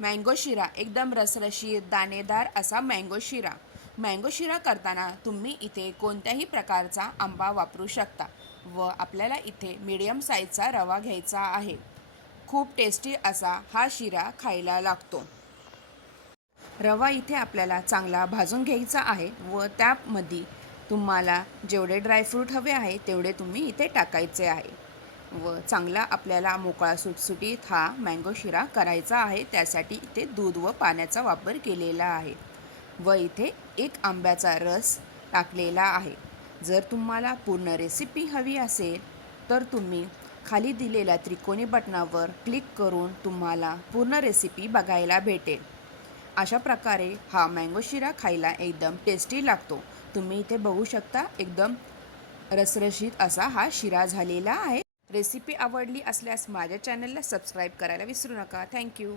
Mango शिरा एकदम रसरशीत दाणेदार असा मँगो शिरा. मँगो शिरा करताना तुम्ही इथे कोणत्याही प्रकारचा आंबा वापरू शकता व आपल्याला इथे मीडियम साईजचा रवा घ्यायचा आहे. खूप टेस्टी असा हा शिरा खायला लागतो. रवा इथे आपल्याला चांगला भाजून घ्यायचा आहे व त्यामध्ये तुम्हाला जेवढे ड्रायफ्रूट हवे आहे तेवढे तुम्ही इथे टाकायचे आहे व चांगला आपल्याला मोकळा सुटसुटीत हा मँगो शिरा करायचा आहे. त्यासाठी इथे दूध व पाण्याचा वापर केलेला आहे व इथे एक आंब्याचा रस टाकलेला आहे. जर तुम्हाला पूर्ण रेसिपी हवी असेल तर तुम्ही खाली दिलेल्या त्रिकोणी बटनावर क्लिक करून तुम्हाला पूर्ण रेसिपी बघायला भेटेल. अशा प्रकारे हा मँगो शिरा खायला एकदम टेस्टी लागतो. तुम्ही इथे बघू शकता एकदम रसरशीत असा हा शिरा झालेला आहे. रेसिपी आवडली असल्यास माझ्या चॅनलला सबस्क्राईब करायला विसरू नका. थँक्यू.